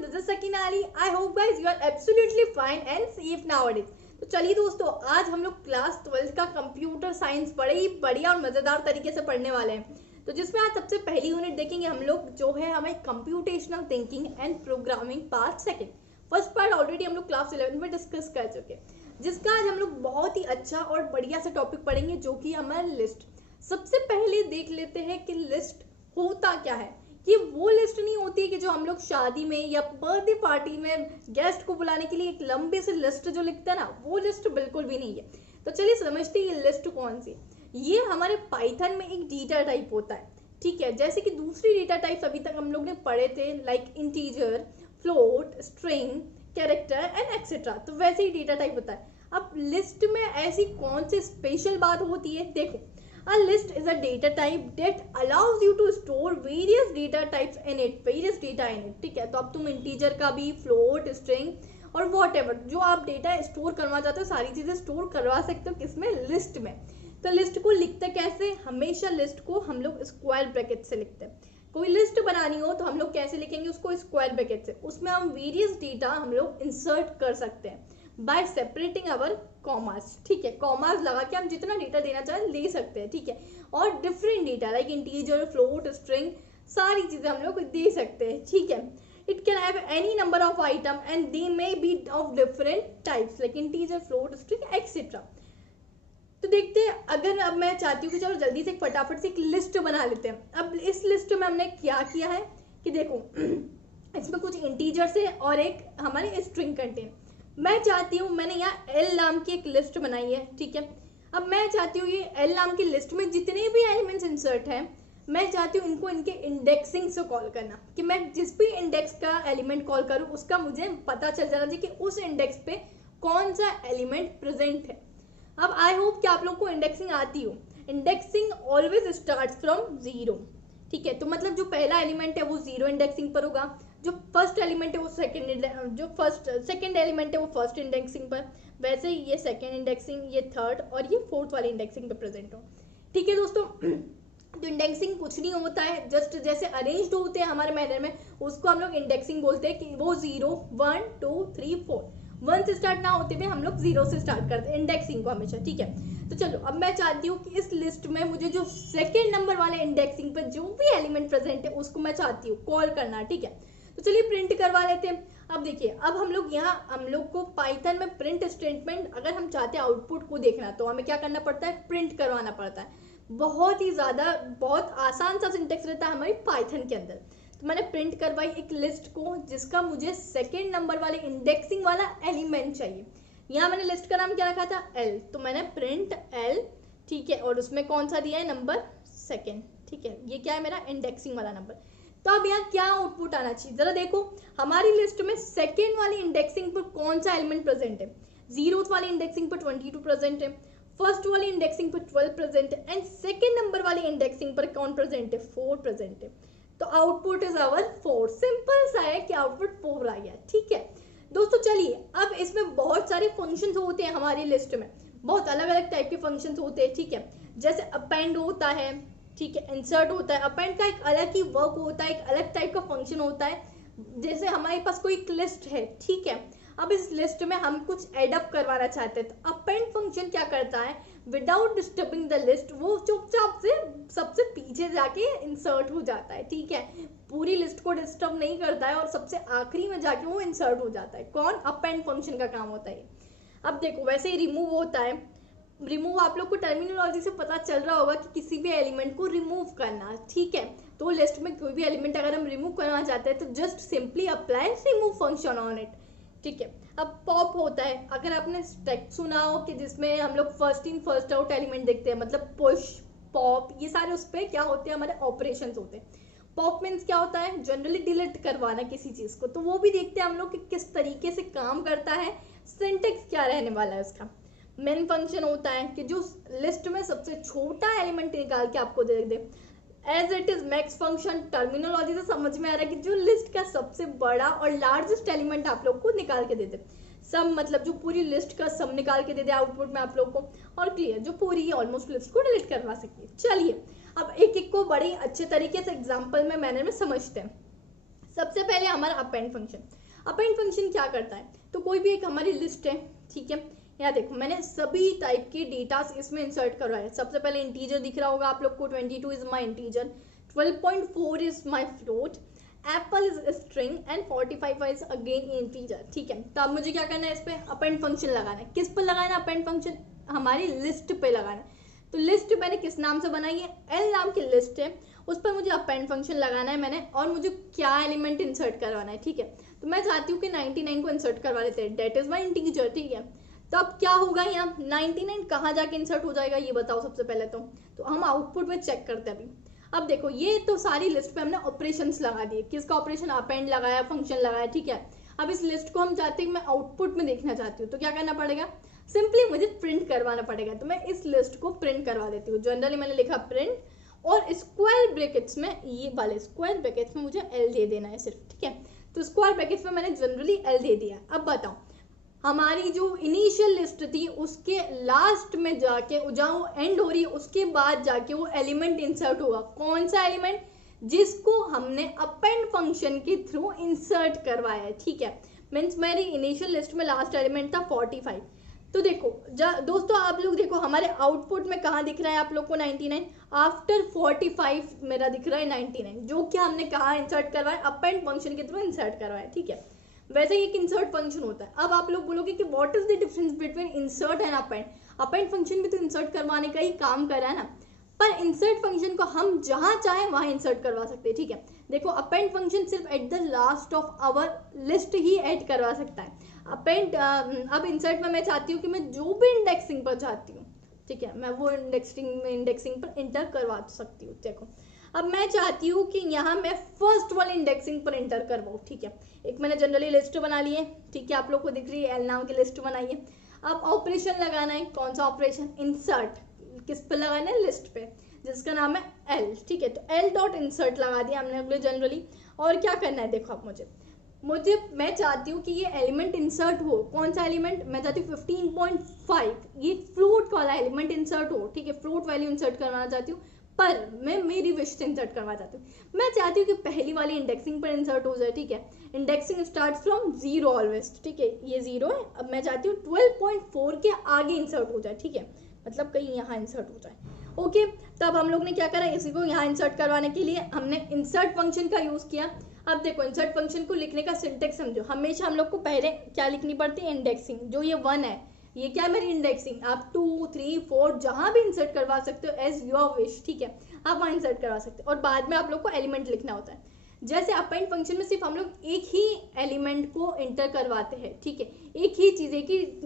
everyone, this is Sakina Ali. I hope guys you are absolutely fine and safe nowadays. तो चलिए दोस्तों, आज हम लोग क्लास 12 का कंप्यूटर साइंस बड़े ही बढ़िया और मज़ेदार तरीके से पढ़ने वाले हैं। तो जिसमें आज सबसे पहली यूनिट देखेंगे हम लोग, जो है हमें computational thinking and programming part second. First part already हम लोग क्लास 11 में डिस्कस कर चुके हैं, जिसका आज हम लोग बहुत ही अच्छा और बढ़िया सा टॉपिक पढ़ेंगे, जो कि हमारा लिस्ट। सबसे पहले देख लेते हैं कि लिस्ट होता क्या है। कि वो लिस्ट नहीं होती है कि जो हम लोग शादी में या बर्थडे पार्टी में गेस्ट को बुलाने के लिए एक लंबे से लिस्ट जो लिखते हैं ना, वो लिस्ट बिल्कुल भी नहीं है। तो चलिए समझते हैं ये लिस्ट कौन सी। ये हमारे पाइथन में एक डेटा टाइप होता है, ठीक है। जैसे कि दूसरी डेटा टाइप्स अभी तक हम लोग ने पढ़े थे, like integer, float, string, character and etcetera. तो वैसे ही डेटा टाइप होता है। अब लिस्ट में ऐसी कौन सी स्पेशल बात होती है, देखो। A list is a data type that allows you to store various data types in it, various data in it, ठीक है। तो अब तुम इंटीजर का भी, फ्लोट, स्ट्रिंग और whatever जो आप डेटा स्टोर करवा चाहते हो, सारी चीजें स्टोर करवा सकते हो किसमें, लिस्ट में। तो लिस्ट को लिखते कैसे, हमेशा लिस्ट को हम लोग स्क्वायर ब्रैकेट से लिखते हैं। कोई लिस्ट बनानी हो तो हम लोग कैसे लिखेंगे उसको, स्क्वायर ब्रैकेट से। उसमें हम वेरियस डेटा हम लोग इंसर्ट कर सकते हैं बाय सेपरेटिंग अवर कॉमास, ठीक है। कॉमास लगा के हम जितना डेटा देना चाहें ले सकते हैं, ठीक है। और different data like integer, float, string, सारी चीजें हम लोग दे सकते हैं, ठीक है। It can have any number of item and they may be of different types like integer, float, string etcetera. तो देखते हैं, अगर अब मैं चाहती हूँ कि चलो जल्दी से फटाफट से एक लिस्ट बना लेते हैं। अब इस लिस्ट में हमने क्या किया है कि देखो इसमें कुछ इंटीजर्स है और एक हमारी स्ट्रिंग कंटेन। मैं चाहती हूँ, मैंने यहाँ एल नाम की एक लिस्ट बनाई है, ठीक है। अब मैं चाहती हूँ ये एल नाम की लिस्ट में जितने भी एलिमेंट्स इंसर्ट हैं, मैं चाहती हूँ इनको इनके इंडेक्सिंग से कॉल करना, कि मैं जिस भी इंडेक्स का एलिमेंट कॉल करूँ उसका मुझे पता चल जाना चाहिए कि उस इंडेक्स पे कौन सा एलिमेंट प्रेजेंट है। अब आई होप कि आप लोग को इंडेक्सिंग आती हो। Indexing always start from zero, ठीक है। तो मतलब जो पहला एलिमेंट है वो जीरो इंडेक्सिंग पर होगा, जो फर्स्ट एलिमेंट है वो सेकंड एलिमेंट है वो फर्स्ट इंडेक्सिंग पर, वैसे ही ये सेकंड इंडेक्सिंग, ये थर्ड और ये फोर्थ वाली इंडेक्सिंग पे प्रेजेंट हो, ठीक है दोस्तों। तो इंडेक्सिंग कुछ नहीं होता है, जस्ट जैसे अरेंज्ड होते हैं हमारे मैनर में, उसको हम लोग इंडेक्सिंग बोलते हैं। कि वो 0, 1, 2, 3, 4 1 से स्टार्ट ना होते हुए हम लोग 0 से स्टार्ट करते हैं इंडेक्सिंग को हमेशा, ठीक है। तो चलो अब मैं चाहती हूँ कि इस लिस्ट में मुझे जो सेकेंड नंबर वाले इंडेक्सिंग पर जो भी एलिमेंट प्रेजेंट है उसको मैं चाहती हूँ कॉल करना, ठीक है। तो चलिए प्रिंट करवा लेते हैं। अब देखिए, अब हम लोग यहाँ हम लोग को पाइथन में प्रिंट स्टेटमेंट, अगर हम चाहते हैं आउटपुट को देखना तो हमें क्या करना पड़ता है, प्रिंट करवाना पड़ता है। बहुत ही ज़्यादा बहुत आसान सा सिंटेक्स रहता है हमारी पाइथन के अंदर। तो मैंने प्रिंट करवाई एक लिस्ट को जिसका मुझे सेकेंड नंबर वाले इंडेक्सिंग वाला एलिमेंट चाहिए। यहाँ मैंने लिस्ट का नाम क्या रखा था, एल। तो मैंने प्रिंट एल, ठीक है, और उसमें कौन सा दिया है, नंबर सेकेंड, ठीक है। ये क्या है, मेरा इंडेक्सिंग वाला नंबर। तो अब यहाँ क्या आउटपुट आना चाहिए, जरा देखो। हमारी लिस्ट में सेकेंड वाली इंडेक्सिंग पर कौन सा एलिमेंट प्रेजेंट है, जीरो वाली इंडेक्सिंग पर 22 प्रेजेंट है, फर्स्ट वाली इंडेक्सिंग पर 12 प्रेजेंट है एंड सेकेंड नंबर वाली इंडेक्सिंग पर कौन प्रेजेंट है, 4 प्रेजेंट है। तो आउटपुट इज आवर 4। सिंपल सा है कि आउटपुट 4 आ गया, ठीक है दोस्तों। चलिए अब इसमें बहुत सारे फंक्शंस होते हैं हमारी लिस्ट में, बहुत अलग अलग टाइप के फंक्शंस होते हैं, ठीक है। जैसे अपेंड होता है, ठीक है, इंसर्ट होता है। अपेंड का एक अलग ही वर्क होता है, एक अलग टाइप का फंक्शन होता है। जैसे हमारे पास कोई लिस्ट है, ठीक है। अब इस लिस्ट में हम कुछ एडअप करवाना चाहते हैं, तो अपेंड फंक्शन क्या करता है, विदाउट डिस्टर्बिंग द लिस्ट वो चुपचाप से सबसे पीछे जाके इंसर्ट हो जाता है, ठीक है। पूरी लिस्ट को डिस्टर्ब नहीं करता है और सबसे आखिरी में जाके वो इंसर्ट हो जाता है। कौन, अपेंड फंक्शन का काम होता है। अब देखो वैसे ही रिमूव होता है। रिमूव आप लोग को टर्मिनोलॉजी से पता चल रहा होगा कि किसी भी एलिमेंट को रिमूव करना, ठीक है। तो लिस्ट में कोई भी एलिमेंट अगर हम रिमूव करना चाहते हैं तो just simply apply remove function on it, ठीक है। अब पॉप होता है, अगर आपने स्टैक सुना हो कि जिसमें हम लोग first in first out element देखते हैं, मतलब पुश, पॉप, ये सारे उस पर क्या होते हैं, हमारे ऑपरेशंस होते हैं। पॉप मीन्स क्या होता है, जनरली डिलीट करवाना किसी चीज को, तो वो भी देखते हैं हम लोग कि किस तरीके से काम करता है, सिंटेक्स क्या रहने वाला है उसका। मेन फंक्शन होता है कि जो लिस्ट में सबसे छोटा एलिमेंट निकाल के आपको दे दे। As it is max function, terminology से समझ में आ रहा है कि जो लिस्ट का सबसे बड़ा और लार्जेस्ट एलिमेंट आप लोग को निकाल के दे दे। सम मतलब जो पूरी लिस्ट का सम निकाल के दे दे आउटपुट में आप लोग को, और क्लियर जो पूरी ऑलमोस्ट लिस्ट को डिलीट करवा सके। चलिए अब एक एक को बड़े अच्छे तरीके से एग्जाम्पल में मैनर में समझते हैं। सबसे पहले हमारा अपेंड फंक्शन। अपेंड फंक्शन क्या करता है, तो कोई भी एक हमारी लिस्ट है, ठीक है, यहाँ देखो मैंने सभी टाइप के डेटा इसमें इंसर्ट करवाया है। सबसे पहले इंटीजर दिख रहा होगा आप लोग को, 22 is my integer, 12.4 is my float, Apple is string and 45 is again integer, ठीक है। तो अब मुझे क्या करना है, इस पे अपेंड फंक्शन लगाना है। किस पर लगाना है अपेंड फंक्शन, हमारी लिस्ट पे लगाना है। तो लिस्ट मैंने किस नाम से बनाई है, एल नाम की लिस्ट है, उस पर मुझे अपेंड फंक्शन लगाना है मैंने, और मुझे क्या एलिमेंट इंसर्ट करवाना है, ठीक है। तो मैं चाहती हूँ कि 99 को इंसर्ट करवा लेते हैं, डेट इज माई इंटीजर, ठीक है। तो अब क्या होगा, यहाँ 99 कहाँ जाके इंसर्ट हो जाएगा ये बताओ सबसे पहले। तो हम आउटपुट में चेक करते हैं अभी। अब देखो ये तो सारी लिस्ट पे हमने ऑपरेशंस लगा दिए, किसका ऑपरेशन, अपेंड लगाया, फंक्शन लगाया, ठीक है। अब इस लिस्ट को हम चाहते हैं मैं आउटपुट में देखना चाहती हूँ, तो क्या करना पड़ेगा, सिंपली मुझे प्रिंट करवाना पड़ेगा। तो मैं इस लिस्ट को प्रिंट करवा देती हूँ। जनरली मैंने लिखा प्रिंट, और स्क्वायर ब्रैकेट्स में, ये वाले स्क्वायर ब्रैकेट्स में मुझे एल दे देना है सिर्फ, ठीक है। तो स्क्वायर ब्रैकेट्स में मैंने जनरली एल दे दिया। अब बताओ हमारी जो इनिशियल लिस्ट थी उसके लास्ट में जाके, जहाँ वो एंड हो रही है उसके बाद जाके वो एलिमेंट इंसर्ट होगा। कौन सा एलिमेंट, जिसको हमने अपेंड फंक्शन के थ्रू इंसर्ट करवाया है, ठीक है। मीन्स मेरी इनिशियल लिस्ट में लास्ट एलिमेंट था 45। तो देखो दोस्तों आप लोग देखो हमारे आउटपुट में कहाँ दिख रहा है आप लोग को 99, आफ्टर 45 मेरा दिख रहा है 99, जो कि हमने कहाँ इंसर्ट करवाया, अपेंड फंक्शन के थ्रू इंसर्ट करवाया, ठीक है। वैसे ही एक इंसर्ट फंक्शन होता है। अब आप लोग बोलोगे कि what is the difference between insert and append. Append function भी तो इंसर्ट करवाने का ही काम कर रहा है ना, पर इंसर्ट फंक्शन को हम जहां चाहे वहां इंसर्ट करवा सकते हैं, ठीक है। देखो अपेंड फंक्शन सिर्फ at the last of our list ही ऐड करवा सकता है। अपेंड अब इंसर्ट में मैं चाहती हूँ कि मैं जो भी इंडेक्सिंग पर चाहती हूँ, ठीक है, मैं वो इंडेक्सिंग पर इंटर करवा सकती हूँ। देखो अब मैं चाहती हूँ कि यहाँ मैं फर्स्ट वाले इंडेक्सिंग पर इंटर करवाऊँ, ठीक है। एक मैंने जनरली लिस्ट बनाई है, ठीक है, आप लोग को दिख रही है एल नाम की लिस्ट बनाई है। अब ऑपरेशन लगाना है, कौन सा ऑपरेशन, इंसर्ट, किस पे लगाना है, लिस्ट पे, जिसका नाम है एल, ठीक है। तो एल डॉट इंसर्ट लगा दिया हमने जनरली। और क्या करना है देखो, अब मुझे मैं चाहती हूँ कि ये एलिमेंट इंसर्ट हो। कौन सा एलिमेंट, मैं चाहती हूँ 15.5 ये फ्लोट वाला एलिमेंट इंसर्ट हो, ठीक है। फ्लोट वैल्यू इंसर्ट करवाना चाहती हूँ, पर मैं मेरी विश से इंसर्ट करवा चाहती हूँ। मैं चाहती हूँ कि पहली वाली इंडेक्सिंग पर इंसर्ट हो जाए, ठीक है। इंडेक्सिंग स्टार्ट फ्रॉम 0 ऑलवेज, ठीक है, ये 0 है। अब मैं चाहती हूँ 12.4 के आगे इंसर्ट हो जाए, ठीक है, मतलब कहीं यहाँ इंसर्ट हो जाए, ओके। तब हम लोग ने क्या करा, इसी को यहाँ इंसर्ट करवाने के लिए हमने इंसर्ट फंक्शन का यूज किया। अब देखो इंसर्ट फंक्शन को लिखने का सिंटेक्स समझो। हमेशा हम लोग को पहले क्या लिखनी पड़ती है, इंडेक्सिंग। जो ये 1 है ये क्या है, मेरी इंडेक्सिंग। आप 2, 3, 4 जहां भी इंसर्ट करवा सकते हो एज योर विश, ठीक है, आप वहां इंसर्ट करवा सकते हो। और बाद में आप लोग को एलिमेंट लिखना होता है। जैसे अपेंड फंक्शन में सिर्फ हम लोग एक ही एलिमेंट को इंटर करवाते हैं, ठीक है, एक ही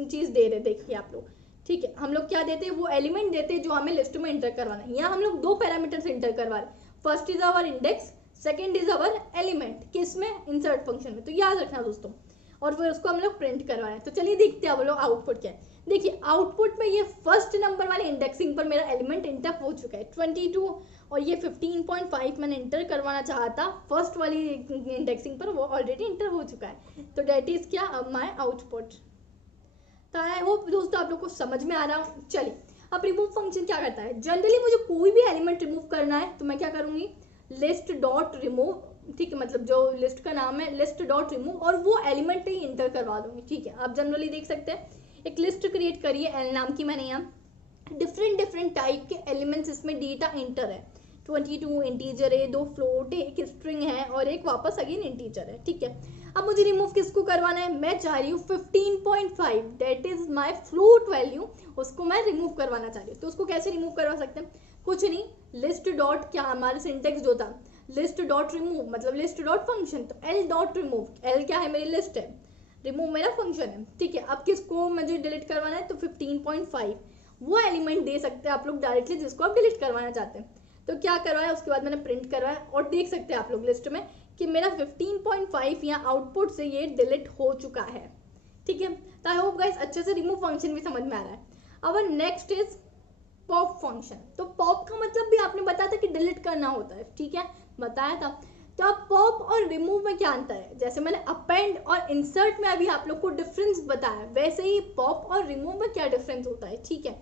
चीज दे रहे, देखिए आप लोग, ठीक है। हम लोग क्या देते हैं, वो एलिमेंट देते हैं जो हमें लिस्ट में इंटर करवाना है। यहाँ हम लोग 2 पैरामीटर्स इंटर करवा रहे हैं, first is our index, second is our element, किसमें, इंसर्ट फंक्शन में। तो याद रखना दोस्तों, और फिर उसको हम लोग प्रिंट करवाएं। तो चलिए देखते हैं हम लोग आउटपुट क्या है। देखिए आउटपुट में ये फर्स्ट नंबर वाले इंडेक्सिंग पर मेरा एलिमेंट इंटर हो चुका है 22, और ये 15.5 मैंने इंटर करवाना चाहा था फर्स्ट वाली इंडेक्सिंग पर, वो ऑलरेडी इंटर हो चुका है। तो डेट इज क्या, माय आउटपुट। तो आई होप दोस्तों आप लोग को समझ में आ रहा हूँ। चलिए अब रिमूव फंक्शन क्या करता है, जनरली मुझे कोई भी एलिमेंट रिमूव करना है तो मैं क्या करूंगी, लिस्ट डॉट रिमूव, ठीक है, मतलब जो लिस्ट का नाम है लिस्ट डॉट रिमूव, और वो एलिमेंट ही इंटर करवा दूंगी, ठीक है। आप जनरली देख सकते हैं एक लिस्ट क्रिएट करिए एल नाम की मैंने, यहाँ डिफरेंट टाइप के एलिमेंट्स इसमें डेटा इंटर है। 22 इंटीजर है, 2 फ्लोट है, एक स्ट्रिंग है, और एक वापस अगेन इंटीजर है, ठीक है। अब मुझे रिमूव किसको करवाना है, मैं चाह रही हूँ 15.5 that is my float value, उसको मैं रिमूव करवाना चाह रही हूँ। तो उसको कैसे रिमूव करवा सकते हैं, कुछ नहीं, लिस्ट डॉट, क्या हमारे सिंटेक्स जो था, लिस्ट डॉट रिमूव मतलब लिस्ट डॉट फंक्शन, तो एल डॉट रिमूव, एल क्या है, मेरी लिस्ट है, रिमूव मेरा फंक्शन है, ठीक है। अब किसको मुझे डिलीट करवाना है, तो 15.5 वो एलिमेंट दे सकते हैं आप लोग डायरेक्टली जिसको आप डिलीट करवाना चाहते हैं। तो क्या करवाया, उसके बाद मैंने प्रिंट करवाया, और देख सकते हैं आप लोग लिस्ट में कि मेरा 15.5 यहाँ आउटपुट से ये डिलीट हो चुका है, ठीक है। तो आई होप गाइस अच्छे से रिमूव फंक्शन भी समझ में आ रहा है। अब नेक्स्ट इज पॉप फंक्शन। तो पॉप का मतलब भी आपने बताया था कि डिलीट करना होता है, ठीक है, बताया था। तो अब पॉप और रिमूव में क्या अंतर है, जैसे मैंने अपेंड और इंसर्ट में अभी आप लोग को डिफरेंस बताया, वैसे ही पॉप और रिमूव में क्या डिफरेंस होता है, ठीक है।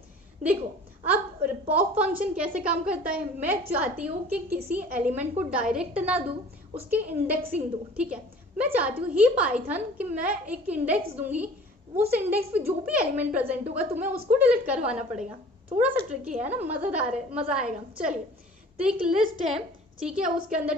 देखो अब पॉप फंक्शन कैसे काम करता है, मैं चाहती हूँ कि किसी एलिमेंट को डायरेक्ट ना दूँ, उसकी इंडेक्सिंग दूँ, ठीक है। मैं चाहती हूँ ही पाइथन कि मैं एक इंडेक्स दूंगी, उस इंडेक्स पे जो भी एलिमेंट प्रेजेंट होगा तुम्हें उसको डिलीट करवाना पड़ेगा। थोड़ा सा ट्रिकी है ना, मजेदार है, मजा आएगा। चलिए, तो एक लिस्ट है, ठीक है, उसके अंदर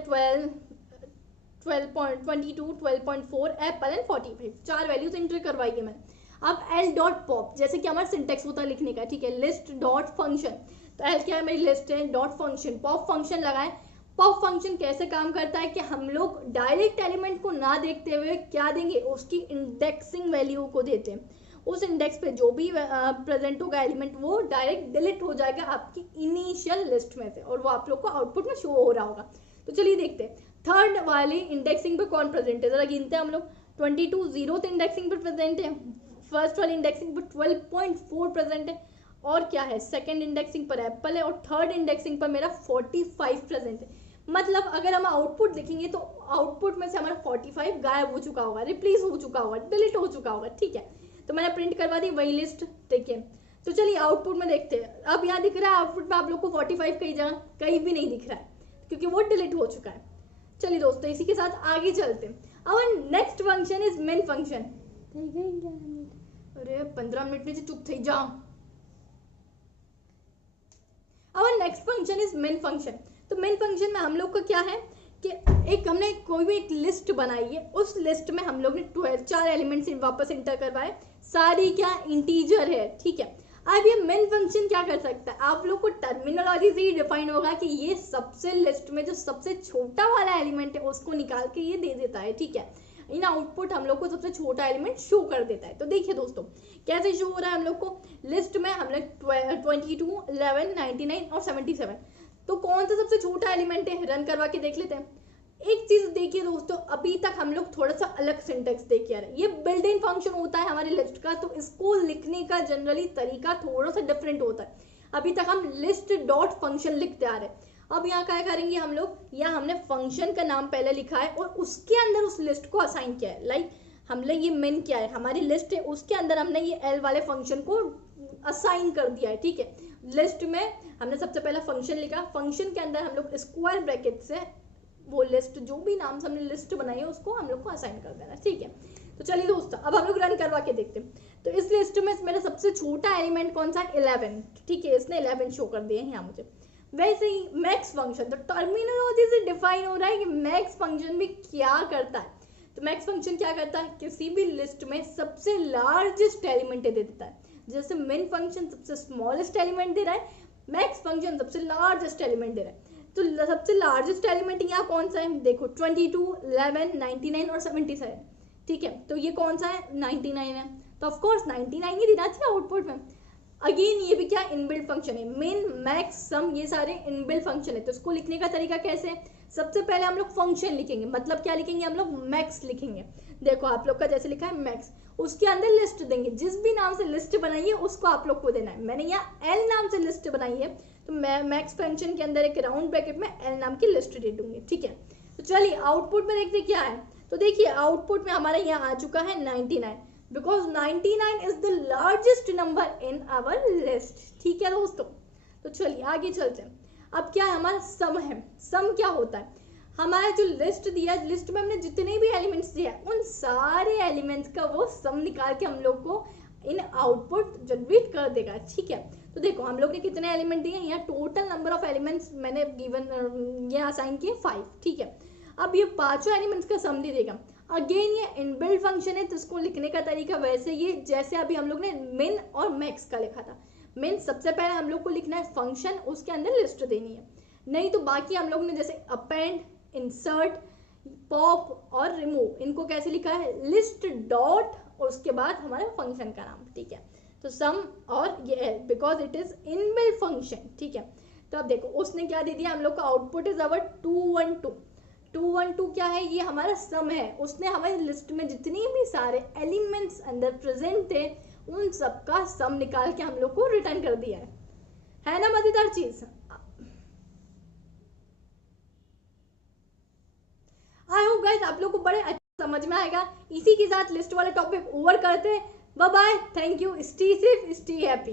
12.22, 12.4 एप्पल एंड 45 चार वैल्यूज एंटर करवाई है मैंने। अब एल डॉट पॉप, जैसे कि हमारा सिंटेक्स होता है लिखने का, ठीक है, लिस्ट डॉट फंक्शन, तो एल क्या है, मेरी लिस्ट है, डॉट फंक्शन, पॉप फंक्शन लगाए। पॉप फंक्शन कैसे काम करता है कि हम लोग डायरेक्ट एलिमेंट को ना देखते हुए क्या देंगे, उसकी इंडेक्सिंग वैल्यू को देते हैं। उस इंडेक्स पे जो भी प्रेजेंट होगा एलिमेंट वो डायरेक्ट डिलीट हो जाएगा आपकी इनिशियल लिस्ट में से, और वो आप लोग को आउटपुट में शो हो रहा होगा। तो चलिए देखते हैं थर्ड वाली इंडेक्सिंग पे कौन प्रेजेंट है, जरा गिनते हैं हम लोग। 22 जीरोथ इंडेक्सिंग पे प्रेजेंट है, फर्स्ट वाली इंडेक्सिंग पर 12.4 प्रेजेंट है, और क्या है, सेकंड इंडेक्सिंग पर एप्पल है, और थर्ड इंडेक्सिंग पर मेरा 45 प्रेजेंट है। मतलब अगर हम आउटपुट देखेंगे तो आउटपुट में से हमारा 45 गायब हो चुका होगा, रिप्लेस हो चुका होगा, डिलीट हो चुका होगा, ठीक है। तो मैंने प्रिंट करवा दी वही लिस्ट, देखिए। तो चलिए आउटपुट में देखते हैं। अब यहाँ दिख रहा है आउटपुट में आप लोग को 45 कहीं जगह, कहीं भी नहीं दिख रहा है क्योंकि वो डिलीट हो चुका है। चलिए दोस्तों, इसी के साथ आगे चलते हैं। अब next function is main function. अरे 15 मिनट में चुप थी जाओ। अब next function is main function. तो मेन फंक्शन में हम लोग का क्या है कि एक हमने कोई भी एक लिस्ट बनाई है, उस लिस्ट में हम लोग ने 12 4 एलिमेंट्स वापस इंटर करवाए, सारी क्या इंटीजर है, ठीक है। अब ये मेन फंक्शन क्या कर सकता है, आप लोग को टर्मिनोलॉजी से ही डिफाइन होगा कि ये सबसे लिस्ट में जो सबसे छोटा वाला एलिमेंट है उसको निकाल के ये दे देता है, ठीक है। इन आउटपुट हम लोग को सबसे छोटा एलिमेंट शो कर देता है। तो देखिए दोस्तों कैसे शो हो रहा है हम लोग को, लिस्ट में हम लोग 22, 11, 99 और 77, तो कौन सा सबसे छोटा एलिमेंट है, रन करवा के देख लेते हैं। एक चीज देखिए दोस्तों, अभी तक हम लोग थोड़ा सा अलग सिंटेक्स देख के आ रहे हैं। ये बिल्ट इन फंक्शन होता है हमारी लिस्ट का, तो इसको लिखने का जनरली तरीका थोड़ा सा डिफरेंट होता है। अभी तक हम लिस्ट डॉट फंक्शन लिखते आ रहे हैं। अब यहाँ क्या करेंगे हम लोग, यहाँ हमने फंक्शन का नाम पहले लिखा है और उसके अंदर उस लिस्ट को असाइन किया है। लाइक हमने ये मेन क्या है, हमारी लिस्ट है, उसके अंदर हमने ये एल वाले फंक्शन को असाइन कर दिया है, ठीक है। लिस्ट में हमने सबसे पहला फंक्शन लिखा, फंक्शन के अंदर हम लोग स्क्वायर ब्रैकेट से वो लिस्ट जो भी नाम से हमने लिस्ट बनाई है उसको हम लोग को असाइन कर देना, ठीक है। तो चलिए दोस्तों अब हम लोग रन करवा के देखते हैं। तो इस लिस्ट में मेरा सबसे छोटा एलिमेंट कौन सा, 11, ठीक है, इसने 11 शो कर दिए हैं यहाँ मुझे। वैसे ही मैक्स फंक्शन, तो टर्मिनोलॉजी से डिफाइन हो रहा है कि मैक्स फंक्शन भी क्या करता है। तो मैक्स फंक्शन क्या करता है, किसी भी लिस्ट में सबसे लार्जेस्ट एलिमेंट दे देता है। जैसे मेन फंक्शन सबसे स्मॉलेस्ट एलिमेंट दे रहा है, मैक्स फंक्शन सबसे लार्जेस्ट एलिमेंट दे रहा है। तो सबसे लार्जेस्ट एलिमेंट यहाँ कौन सा है, देखो 22, 11, 99 और 77, ठीक है। तो ये कौन सा है, 99 है, तो ऑफ कोर्स 99 ही देना चाहिए आउटपुट में। अगेन ये भी क्या इनबिल्ट फंक्शन है, मेन मैक्स सम ये सारे इनबिल्ट फंक्शन है। तो इसको लिखने का तरीका कैसे है, सबसे पहले हम लोग फंक्शन लिखेंगे, मतलब क्या लिखेंगे हम लोग, मैक्स लिखेंगे। देखो आप लोग का जैसे लिखा है मैक्स, उसके अंदर लिस्ट देंगे, जिस भी नाम से लिस्ट बनाई है उसको आप लोग को देना है। मैंने यहाँ एल नाम से लिस्ट बनाई है, तो मैं मैक्स फंक्शन के अंदर एक राउंड ब्रैकेट में एल नाम की लिस्ट दे दूंगी, ठीक है। तो चलिए आउटपुट में देखते क्या है। तो देखिए आउटपुट में हमारा यहाँ आ चुका है 99, because 99 is the largest number in our list, ठीक है दोस्तों। तो चलिए आगे चलते हैं। अब क्या है, हमारा सम है। सम क्या होता है, हमारा जो लिस्ट दिया, लिस्ट में हमने जितने भी एलिमेंट्स दिया उन सारे एलिमेंट्स का वो सम निकाल के हम लोग को इन आउटपुट जनरेट कर देगा, ठीक है। तो देखो हम लोग ने कितने एलिमेंट दिए, यहाँ टोटल नंबर ऑफ एलिमेंट्स मैंने गिवन ये असाइन किए 5, ठीक है। अब ये पांचों एलिमेंट्स का सम दे देगा। अगेन ये इनबिल्ट फंक्शन है, तो इसको लिखने का तरीका वैसे ये जैसे अभी हम लोग ने मिन और मैक्स का लिखा था। मिन सबसे पहले हम लोग को लिखना है फंक्शन, उसके अंदर लिस्ट देनी है, नहीं तो बाकी हम लोग ने जैसे अपेंड, इंसर्ट, पॉप और रिमूव, इनको कैसे लिखा है, लिस्ट डॉट और उसके बाद हमारे फंक्शन का नाम, ठीक है। तो सम और ये है because it is inbuilt function, ठीक है। तो अब देखो उसने क्या दे दिया हम लोग का, आउटपुट इज अवर 212। 212 क्या है, ये हमारा सम है। उसने हमारी लिस्ट में जितनी भी सारे एलिमेंट्स अंदर प्रेजेंट थे उन सबका सम निकाल के हम लोग को रिटर्न कर दिया है ना, मजेदार चीज। आई होप गाइस आप लोग को बड़े अच्छा समझ में आएगा। इसी के साथ लिस्ट वाला टॉपिक ओवर करते हैं। Bye bye, thank you, stay safe, stay happy.